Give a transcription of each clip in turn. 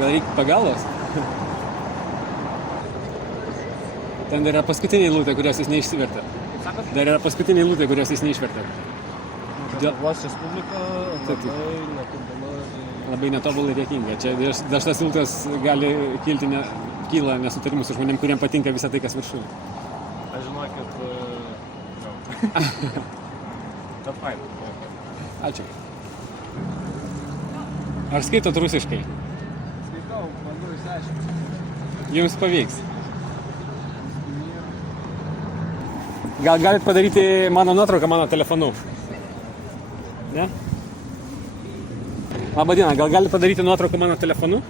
Gal reikia pagalbos? Ten dar yra paskutinė eilutė, kurios jis neišsivertė. Dar yra paskutinė eilutė, kurios jis neišvertė. Lietuvos Respublika Labai netobulai ir juokinga. Čia dažnas eilutės gali kyla nesutarimus su žmonėm, kuriem patinka visą tai, kas viršų. Aš žinokit, bet fain. Ačiū. Ar skaitot rusiškai? Skaitau, bandau išsiaiškinti. Jums pavyks. Gal galit padaryti mano nuotrauką mano telefonu? Ne? Labadiena, gal galit padaryti nuotrauką mano telefonu?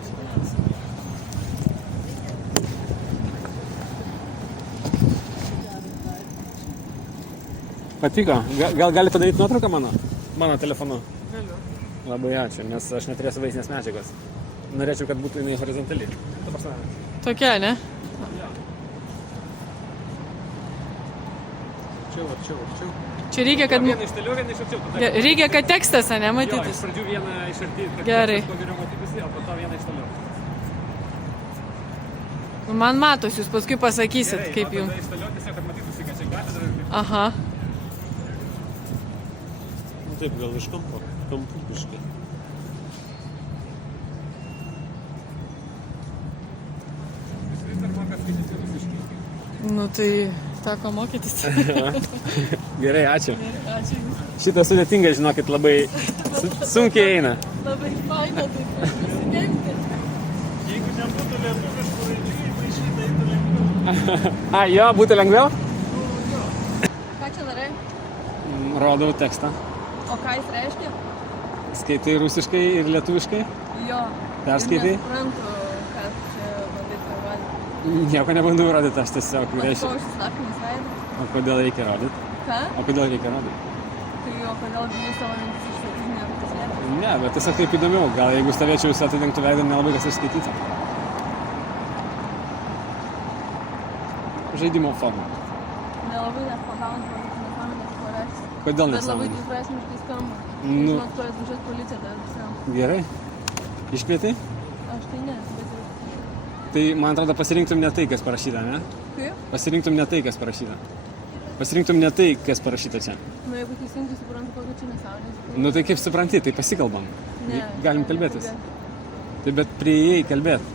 Patiko? Gal galit padaryti nuotrauką mano telefonu? Galiu. Labai ačiū, nes aš neturėsiu vaizdinės medžiagos. Norėčiau, kad būtų jinai horizontaliai. Tokia, ne? Čia. Čia reikia, kad... Vieną iš toliau, vieną iš arčiau. Reikia, kad tekstas, ne, Jo, iš matytis. pradžių vieną iš arti, kad Gerai. kuo geriau matytųsi, o po to vieną iš toliau. Man matos, jūs paskui pasakysit, Gerai, kaip o jums. tada iš toliau tiesiog, kad matytųsi, kad čia katedra ir kaip... Aha. Taip, gal iš kampų biškai. Vis dar moka skaityti rusiškai. Nu tai teko mokytis. Gerai, ačiū. Ačiū. Šitą sudėtinga, žinokit, labai sunkiai eina. Labai faina, taip pasidengti. Jeigu nebūtų lietuviškų raidžių, įmaišyta eitų lengviau. Jo, būtų lengviau? Ką čia darai? Rodau tekstą. O ką jis reiškia? Skaitai rusiškai ir lietuviškai? Jo. Perskaitai? Nesuprantu, kad čia bandai parodyti. Nieko nebandau rodyti, aš tiesiog reiškia. Matau šis sakinys veidą. O kodėl reikia rodyti? Ką? O kodėl reikia rodyti? Tai o kodėl bijai savo mintis išsakyti, nepaslėpti? Ne, bet tiesiog taip įdomiau. Gal jeigu stovėčiau su atidengtų veidą, nelabai kas išskaitytų. Žaidimo forma. Nelabai net pagaunant, nesąmonės korekcija. Kodėl Bet labai nesąmonė? dviprasmiškai skamba. Nu. Žinot, tuoj atvažiuos policija dar visam. Gerai. Iškvietai? Aš tai ne, bet ir... Tai man atrodo pasirinktum ne tai, kas parašyta, ne? Kaip? Pasirinktum ne tai, kas parašyta. Pasirinktum ne tai, kas parašyta čia. Nu, jeigu teisingai suprantu, kokia čia nesąmonės. Nu tai kaip supranti, tai pasikalbam. Ne. Galim kalbėtis. Tai bet prieėjai kalbėt.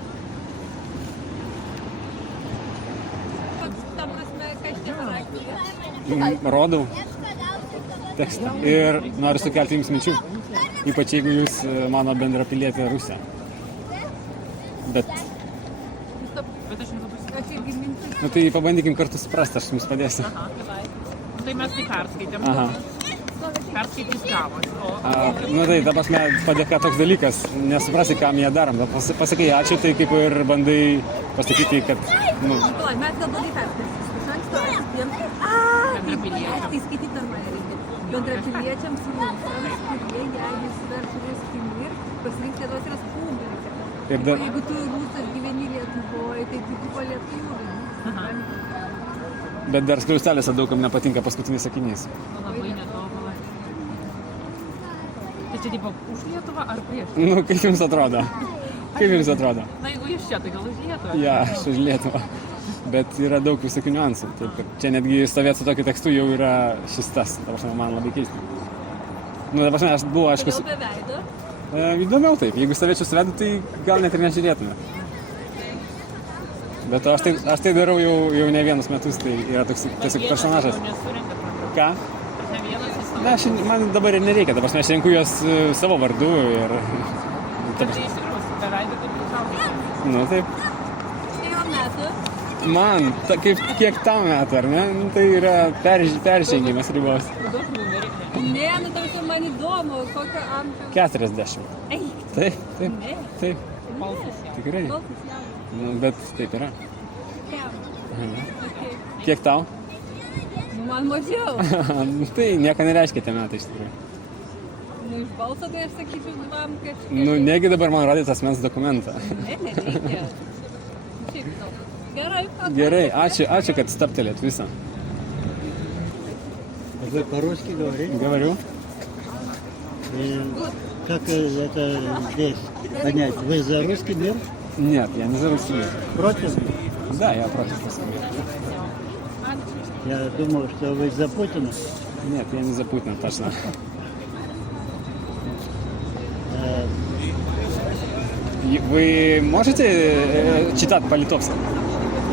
Ta prasme, kas čia parašyta? Rodau tekstą ir noriu sukelti jums minčių. Ypač jeigu jūs mano bendrapilietė Rusija. Bet, Aš irgi mintis. nu tai pabandykim kartu suprasti, aš jums padėsiu. Tai mes tai perskaitėm. Aha. Perskaitys gavos. Nu tai, ta prasme, padėka toks dalykas, nesuprasi, kam ją darom. Pasakai ačiū, tai kaip ir bandai pasakyti, kad, nu, Oi, mes gal blogai perskaitysim. Iš anksto atspėjom. Tai skaityti normaliai reikia. Bendrapiliečiams ir rusams, kurie jeigu įsiverš ruskinį ir pasirinkti Lietuvos Respubliką. ir dar, Jeigu tu rusas gyveni Lietuvoje, tai tu tipo lietuvių. bet dar skliaustelėse daugam nepatinka paskutinis sakinys. Labai netobulai. Tai čia tipo už Lietuvą ar prieš? Nu, kaip jums atrodo? Kaip jums atrodo? Na jeigu iš čia, tai gal už Lietuvą? Ja, aš už Lietuvą. Bet yra daug visokių niuansų. Taip, kad čia netgi stovėti su tokiu tekstu jau yra šis tas. Ta prasme, man labai keista. Nu, ta prasme, aš buvau, aišku, Kodėl be veido? įdomiau taip. Jeigu stovėčiau su veidu, tai gal net ir nežiūrėtume. Bet to aš tai darau jau ne vienus metus, tai yra toks tiesiog personažas. Ką? Ne vienas jis Na, man dabar ir nereikia. Ta prasme, aš renku juos savo vardu ir... Ta tai prasme, įsigrūs. Tai veidą kaip užaugti. nu, taip. Kiek metų? Man, kiek tau metų, ar ne? Nu, tai yra peržengimas ribos. Daug numerį. Ne, nu tau man įdomu, kokio amžiaus. 40. Eik, Taip, taip, ne, taip. Balsas jau. Tikrai. balsas jaunas. Nu, bet taip yra. Kem. Okay. Kiek tau? Nu, man mažiau. Nu, tai nieko nereiškia tie metai iš tikrųjų. Nu, iš balso tai aš sakyčiau, man kažkaip. Nu, negi dabar man rodyti asmens dokumentą. Ne, nereikia. Šiaip tau. Gerai, Gerai, ačiū, kad staptelėt visą. Ты по-русски говоришь? Говорю. как это здесь понять? Вы за русский мир? Нет, я не за русский мир. Против? Да, я против русского мира. Я думал, что вы за Путина. Нет, я не за Путина, точно. Э, Вы можете читать по-литовски?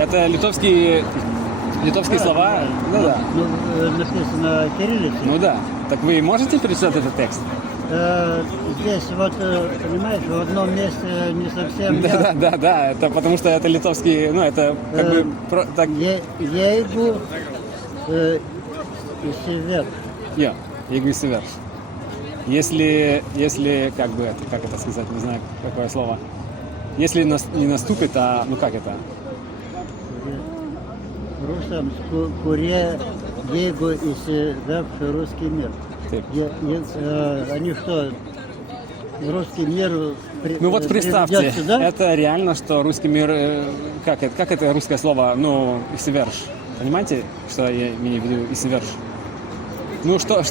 Это литовские слова? Ну да. Ну, написано кириллицей. Ну да. Так вы можете перечитать этот текст? Здесь вот, понимаешь, в одном месте не совсем Да, да, да. Это потому что это литовский, ну это как бы так. Ейгу и север. Я, Егу Север. Если как бы это, как это сказать, не знаю какое слово. Если не наступит, а ну как это? Русам куре ейгу и север русский мир. Taip. Они что, русский мир Ну вот представьте, приведет сюда? это реально, что русский мир, как это русское слово, ну, «исверш». Понимаете, что я имею в виду «исверш»? Ну, что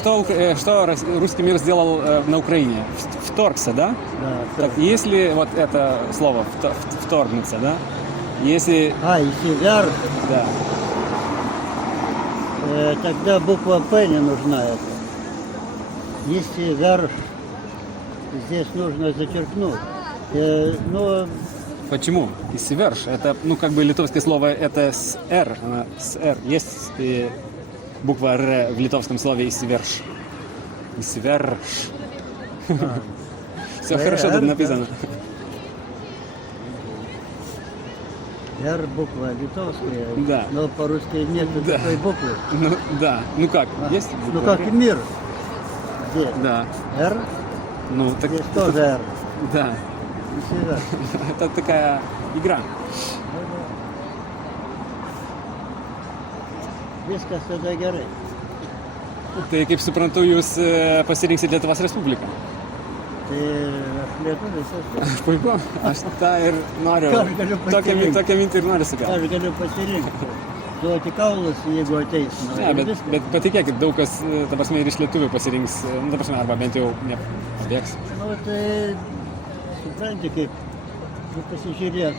русский мир сделал на Украине? Вторгся, да? Да, Так, если вот это слово «вторгнуться», да? Если, и север, да, тогда буква П не нужна это. Если север, здесь нужно зачеркнуть. Но почему? «Исверш» это, ну, как бы литовское слово, это с «р», она с «р». Есть буква «р» в литовском слове «исверш». «Исверш». Все хорошо тут написано. Р буква литовская, Да. но по-русски нет Да. такой буквы. Ну, да. Ну как, есть Ну буква как и «р»? мир. Здесь Да. Р, Ну, так, здесь тоже Р. да. И север. Это такая игра. Viskas tada gerai. Tai kaip suprantu, jūs pasirinksit Lietuvos Respubliką. Tai aš lietuvis esu. Puiku, aš tą ir noriu. Ką aš galiu pasirinkti? Tokią mintį ir noriu sukelti. Aš galiu pasirinkti. Duoti kaulus, jeigu ateis. Nu, Ne, ir bet viskas. patikėkit, daug kas, ta prasme, ir iš lietuvių pasirinks, nu, ta prasme, arba bent jau nepabėgs. Nu, tai supranti, kaip nu, pasižiūrėk,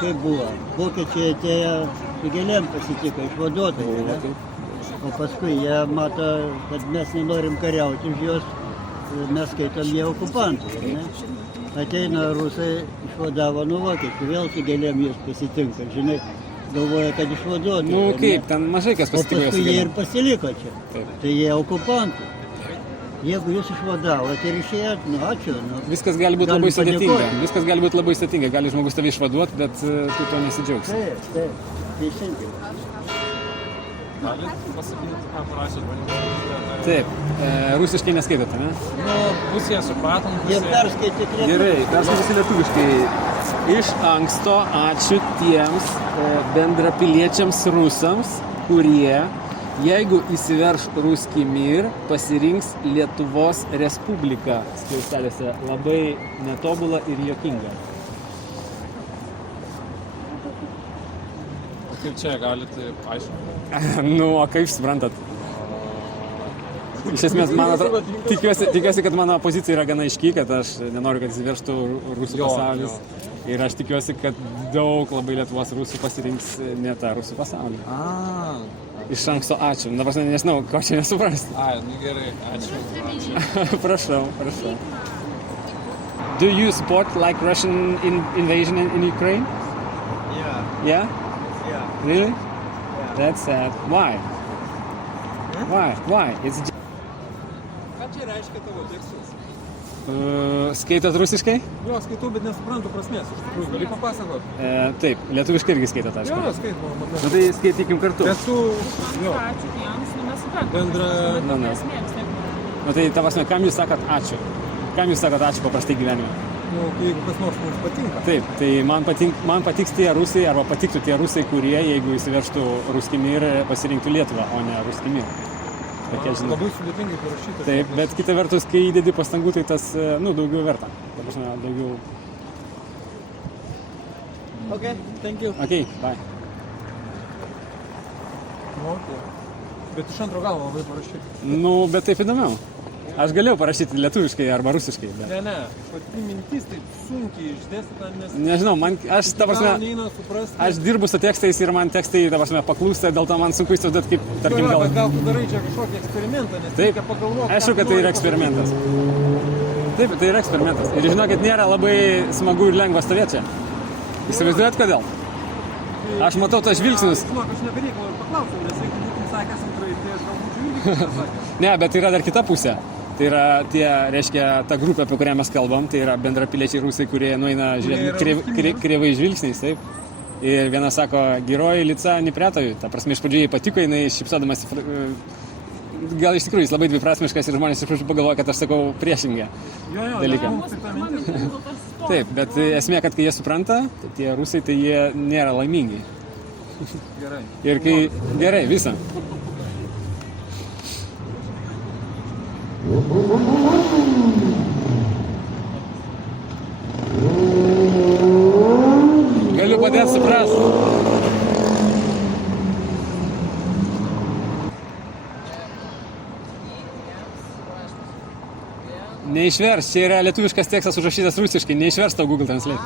kaip buvo. Vokiečiai atėjo su gėlėm pasitiko, išvaduotojai. Ne? O paskui jie mato, kad mes nenorim kariauti už juos, mes skaitom jie okupantai. Ne? Ateina rusai, išvadavo nuo vokiečių, vėl su gėlėm juos pasitinka. Žinai, galvoja, kad išvaduotojai. Nu, ne? kaip, ten mažai kas O pasitiko paskui jie ir pasiliko čia. Taip. Tai jie okupantai. Jeigu jūs išvadavot ir išėjot, nu ačiū. Nu, Viskas gali būti galim labai sudėtinga. padėkoti. Viskas gali būti labai sudėtinga. Gali žmogus tave išvaduoti, bet tu to nesidžiaugsi. Taip, taip, teisingai. Galit pasakyti, ką parašėt manimi? Taip, rusiškai neskaitote, ne? Nu, pusėje supratom, Jie pusėje. perskaitė Gerai, perskaitysiu lietuviškai. Iš anksto ačiū tiems bendrapiliečiams rusams, kurie, jeigu įsiverš ruskį mir, pasirinks Lietuvos Respubliką. Skliausteliuose labai netobula ir juokinga. O kaip čia galite paaiškinti? Nu, o kaip suprantat? Iš esmės, man atrodo, tikiuosi, kad mano pozicija yra gana aiški, kad aš nenoriu, kad įsiveržtų rusų Jo, pasaulis. Ir aš tikiuosi, kad daug labai Lietuvos rusų pasirinks ne tą rusų pasaulį. Iš anksto ačiū. Dabar nežinau, ko čia nesuprasti. Ai, nu gerai, ačiū. Prašau. Do you support like Russian invasion in Ukraine? Yeah, Yeah? yeah. Really? That's sad. Why? Why? It's... Ką čia reiškia tavo tekstas? Skaitot rusiškai? Jo, skaitau, bet nesuprantu prasmės. Iš tikrųjų, gali papasakot? Taip, lietuviškai irgi skaitot, aišku. Jo, skaitau, manau. Nu tai skaitykim kartu. Bet tu, jo, Ačiū tiems, nu mes suprantam. bendra... Esmėms, taip. Nu tai ta prasme, kam jūs sakot ačiū? Kam jūs sakot ačiū paprastai gyvenime? Nu, jeigu kas nors mums patinka. Taip, tai man patiks tie rusai, arba patiktų tie rusai, kurie, jeigu įsiveržtų ruskį mir, pasirinktų Lietuvą, o ne ruskį mir. Tokia žinutė. Labai sudėtingai parašyta. Taip, bet kita vertus, kai įdedi pastangų, tai tas, nu, daugiau verta. Ta prasme, daugiau... Okay, thank you. Okay, bye. Nu, okay. Bet iš antro galo labai parašyta. Nu, bet taip įdomiau. Aš galėjau parašyti lietuviškai arba rusiškai, bet... Ne, pati mintis taip sunkiai išdėstyta, nes... Nežinau, ta prasme, neina suprasti. aš dirbu su tekstais ir man tekstai, ta prasme, paklūsta, dėl to man sunku įsivaizduoti, kaip, tarkim, Bet gal tu darai čia kažkokį eksperimentą, nes Taip, reikia pagalvoti. aišku, kad tai yra eksperimentas. Taip, tai yra eksperimentas. Ir žinokit, nėra labai smagu ir lengva stovėti čia. Įsivaizduojat, kodėl? Aš matau tos žvilgsnius. Žinok, aš nebereikalo ir paklausiau, nes jeigu būtum sakęs antrai, tai aš galbūt irgi pasakęs. Ne, bet yra dar kita pusė. Tai yra tie, reiškia, ta grupė, apie kurią mes kalbam, tai yra bendrapiliečiai rusai, kurie nueina kreivai žvilgsniais, taip. Ir viena sako, geroji lica nepretoj. Ta prasme, iš pradžių jai patiko, jinai šypsodamas, gal iš tikrųjų jis labai dviprasmiškas ir žmonės iš pradžių pagalvoja, kad aš sakau priešingą dalyką. Taip, bet esmė, kad kai jie supranta, tai tie rusai, tai jie nėra laimingi. Gerai. Ir kai... Gerai, visą. Galiu padėti suprasti. Neišvers, čia yra lietuviškas tekstas užrašytas rusiškai, neišvers tau Google Translate.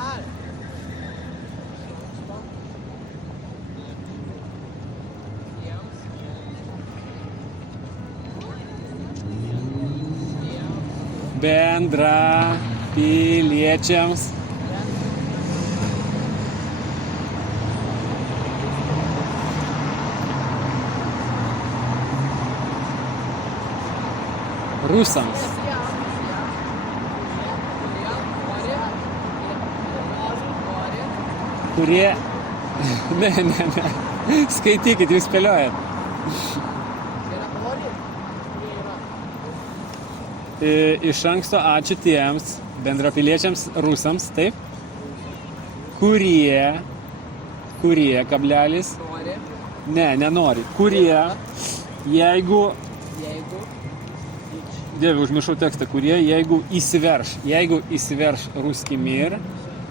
Bendrapiliečiams rusams kurie ne skaitykit, jūs spėliojat. Iš anksto ačiū tiems bendrapiliečiams rusams, taip, kurie, kablelis, nenori, kurie, jeigu, Dieve, užmiršau tekstą, kurie, jeigu įsiverš Ruskij Mir,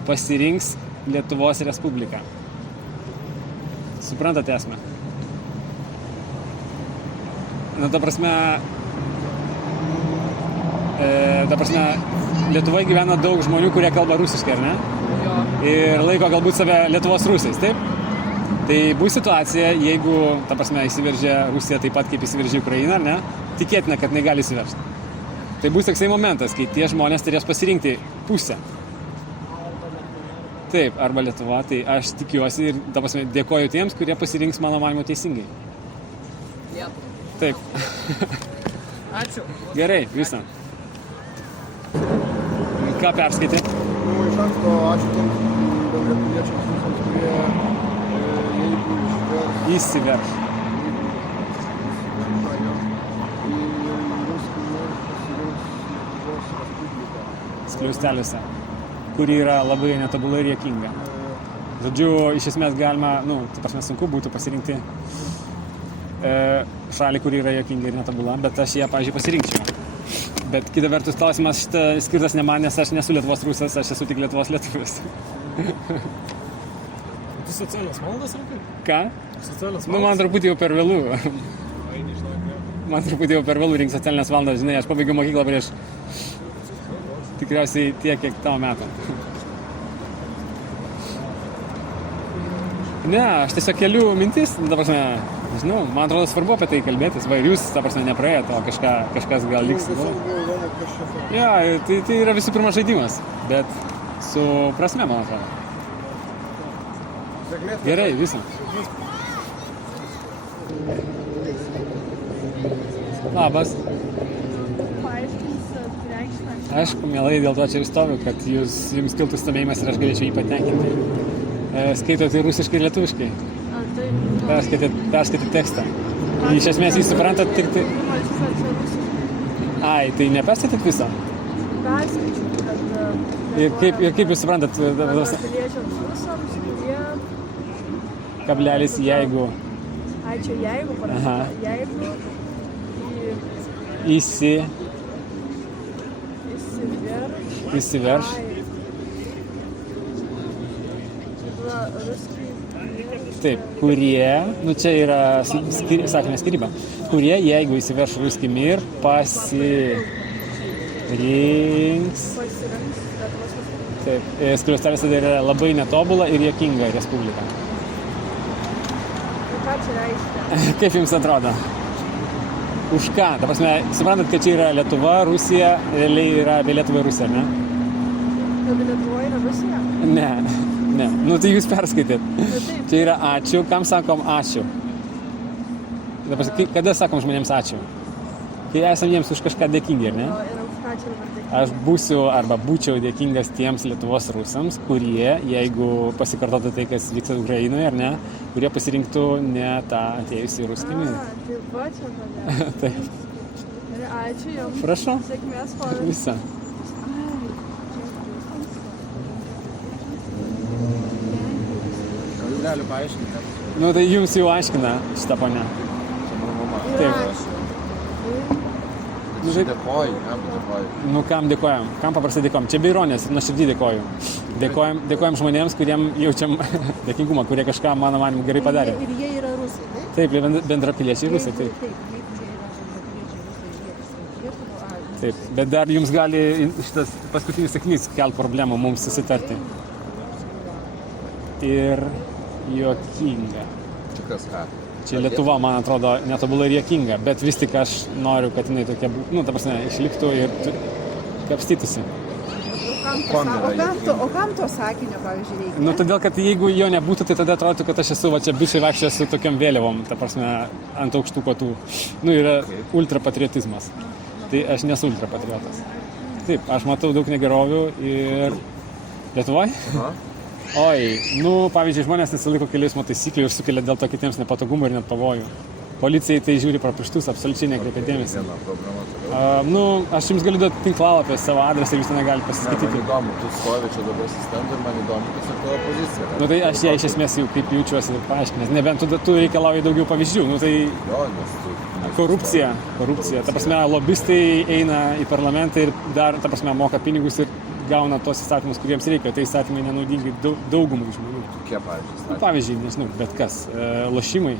pasirinks Lietuvos Respubliką. Suprantate esmę? Na, ta prasme, Lietuvoje gyvena daug žmonių, kurie kalba rusiškai, ar ne? Jo. Ir laiko galbūt save Lietuvos rusais, taip? Tai bus situacija, jeigu, ta prasme, įsiveržė Rusija taip pat, kaip įsiveržė Ukraina, ar ne? Tikėtina, kad negali įsiveržti. Tai bus toksai momentas, kai tie žmonės turės pasirinkti pusę. Taip, arba Lietuva, tai aš tikiuosi ir, ta prasme, dėkoju tiems, kurie pasirinks mano manymu teisingai. Taip. Ačiū. Gerai, visą. Ką perskaitė? Iš anksto ačiū tiems bendrapiliečiams rusams, kurie jeigu įsiverš. Skliausteliuose, kuri yra labai netobula ir juokinga. Žodžiu, iš esmės galima, ta prasme, sunku būtų pasirinkti šalį, kuri yra juokinga ir netobula, bet aš ją, pavyzdžiui, pasirinkčiau. Bet kita vertus klausimas skirtas ne man, nes aš nesu Lietuvos rusas, aš esu tik Lietuvos lietuvis. Tu socialinės valandas ar kaip? Ką? Socialinės Man truputį jau per vėlų. Man truputį jau per vėlų rinkti socialinės valandas, žinai, aš pabaigiau mokyklą prieš tikriausiai tiek, kiek tavo metų. Ne, aš tiesiog keliu mintis, ta prasme, žinau, man atrodo svarbu apie tai kalbėtis, va ir jūs, ta prasme, nepraėjot, o kažkas gal liks. Ja, tai yra visų pirma žaidimas, bet su prasme, man atrodo. Gerai, visą. Labas. Aišku, mielai dėl to čia ir stoviu, kad jums kiltų stomėjimas ir aš galėčiau jį patenkinti. Skaitote rusiškai ir lietuviškai? Perskaitėte tekstą. Iš esmės jį suprantat tik tai... Ai, tai neperskaitėt visą? Perskaičiau, kad... Ir kaip jūs suprantat? Bendrapiliečiams rusams, kurie... Kablelis jeigu... Ai, čia jeigu parašyta. Jeigu... Įsiverš. Taip, kurie, čia yra sakinio skyryba, kurie, jeigu įsiverš Ruskij Mir, rinks. Pasirinks Lietuvos Respubliką. Taip, skliausteliuose dar yra labai netobula ir juokinga respublika. Tai ką čia reiškia? Kaip jums atrodo? Už ką? Ta prasme, suprantat, kad čia yra Lietuva, Rusija, realiai yra apie Lietuvą ir Rusiją, ne? Kad Lietuva yra Rusija? Ne. Nu tai jūs perskaitėt. taip. Čia yra ačiū. Kam sakom ačiū? Dabar, kada sakom žmonėms ačiū? Kai esam jiems už kažką dėkingi, ar ne? O ir už ką čia dabar dėkingi? Aš būsiu arba būčiau dėkingas tiems Lietuvos rusams, kurie, jeigu pasikartotų tai, kas vyksta Ukrainoje, ar ne, kurie pasirinktų ne tą atėjusį ruskį mirą. Tai va čia kodėl. Taip, Ir ačiū jums. prašau. Sėkmės formas. Visa. Gal jūs gali paaiškinti? Nu tai jums jau aiškina šitą ponę. Čia mano mama. Taip. Nu, tai- Dėkoju, jam dėkoju. Nu kam dėkojam? Kam paprastai dėkojam? Čia be ironijos, nuoširdžiai dėkoju. Dėkojam žmonėms, kuriem jaučiam dėkingumą, kurie kažką, mano manimu, gerai padarė. Ir jie yra rusai, taip? Taip, bendrapiliečiai rusai, taip. Taip, jeigu jie yra bendrapiliečiai rusai, jie pasirinkti Lietuvą, Taip, bet dar jums gali šitas paskutinis sakinys kelt problemų mums susitarti. Ir juokinga. Čia kas ką? Čia Lietuva, man atrodo, netobula ir juokinga, bet vis tik aš noriu, kad jinai tokia būtų, nu, ta prasme, išliktų ir kapstytųsi. O kam to sakinio, pavyzdžiui, reikia? Nu, todėl, kad jeigu jo nebūtų, tai tada atrodytų, kad aš esu va čia bišai vaikščiojęs su tokiam vėliavom, ta prasme, ant aukštų kotų. Nu, yra ultrapatriotizmas. Tai aš nesu ultrapatriotas. Taip, aš matau daug negerovių ir Lietuvoje. Oi, nu, pavyzdžiui, žmonės nesilaiko kelių eismo taisyklių ir sukelia dėl to kitiems nepatogumų ir net pavojų. Policijai tai žiūri pro pirštus, absoliučiai nekreipia dėmesį. Viena problema toliau. Nu, aš jums galiu duoti tinklalapį savo adresą ir jūs ten negalite Man pasiskaityti. įdomu, tu stovi čia dabar asistentui ir man įdomu, kas yra tavo pozicija. Nu, tai aš ją iš esmės jau kaip jaučiuosi ir paaiškinęs. Nebent tu reikalauji daugiau pavyzdžių. Nu, tai Jo, nes tu... korupcija. Ta prasme, lobistai eina į parlamentą ir dar, ta prasme, moka pinigus ir gauna tos įstatymus, kuriems reikia. Tai įstatymai nenaudingi daugumai žmonių. Kokie, pavyzdžiui, Nu, pavyzdžiui, nežinau, bet kas. Lošimai,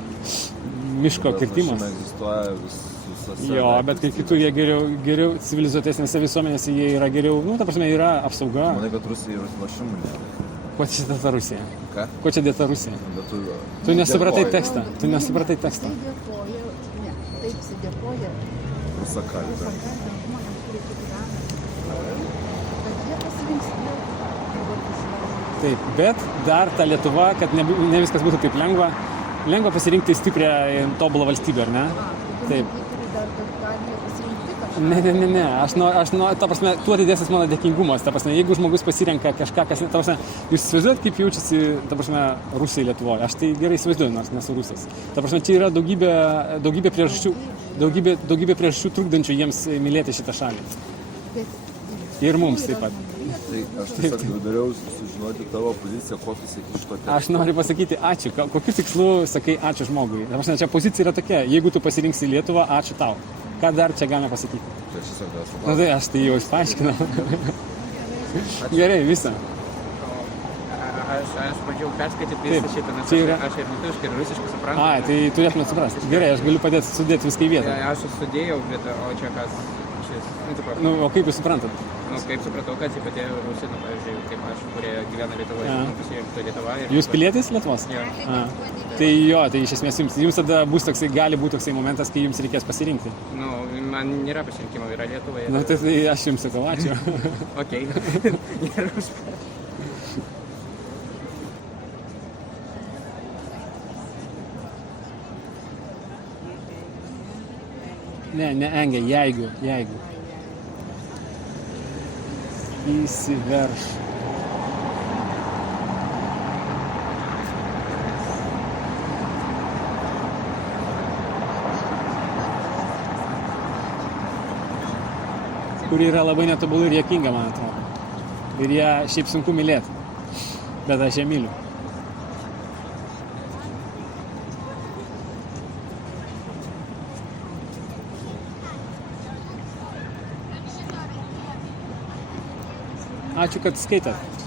miško kirtimas. Egzistuoja visose... Jo, bet kai kitų jie geriau civilizuotesnėse visuomenėse jie yra geriau, nu, ta prasme, yra apsauga. Manai, kad Rusija yra lošimų nėra. Kuo čia dėta Rusija? Ką? Kuo čia dėta Rusija? Bet tu... Tu nesupratai dėkoji. tekstą. Tu nesupratai tekstą. Tai dėkoja, ne, taip jis dėkoja Rusakalbė. žmonėms, kurie čia gyvena, kad jie pasirinks Lietuvą. Taip, bet dar ta Lietuva, kad ne viskas būtų taip lengva. Lengva pasirinkti stiprią ir tobulą valstybę, ar ne? Taip. Dar gali pasirinkti kažką. Ne. Aš ta prasme, tuo didesnis mano dėkingumas. Ta prasme, jeigu žmogus pasirenka kažką, kas, ta prasme, jūs įsivaizduojat, kaip jaučiasi, ta prasme, Rusija Lietuvoje. Aš tai gerai įsivaizduoju, nors nesu Rusas. Ta prasme, čia yra daugybė priežasčių trukdančių jiems mylėti šitą šalį. Ir mums taip pat. Tai aš tiesiog norėjau sužinoti tavo poziciją, ko tu sakai iš to teksto. Aš noriu pasakyti ačiū. Kokiu tikslu sakai ačiū žmogui? Ta prasme, čia pozicija yra tokia. Jeigu tu pasirinksi Lietuvą, ačiū tau. Ką dar čia galime pasakyti? Tai aš tiesiog tavęs Na paklausiu. tai aš tai jau paaiškinau. Gerai, visą. Aš bandžiau perskaityti Taip, visą šitą, nes čia yra- aš ir lietuviškai, ir rusiškai suprantu. A, tai turėtume suprasti. Gerai, aš galiu padėti sudėti viską į vietą. Aš sudėjau, bet o čia kas šis, nu, tipo, Nu, o kaip jūs suprantat? kaip supratau, kad ypatie Rusija, nu, pavyzdžiui, kaip aš, kurie gyvena Lietuvoje, Ja. pasirinktų Lietuvą. Ir Jūs pilietis Lietuvos? Jo. A. Tai jo, tai iš esmės jums tada bus toksai, gali būti toksai momentas, kai jums reikės pasirinkti. Nu, man nėra pasirinkimo, yra Lietuva. Na tai aš jums sakau, ačiū. Okei. Gerai. Ne, engia, jeigu. Įsiverš. Kuri yra labai netobulų ir juokinga, man atrodo. Ir ją šiaip sunku mylėti. Bet aš ją myliu. Ačiū, kad skaitėt.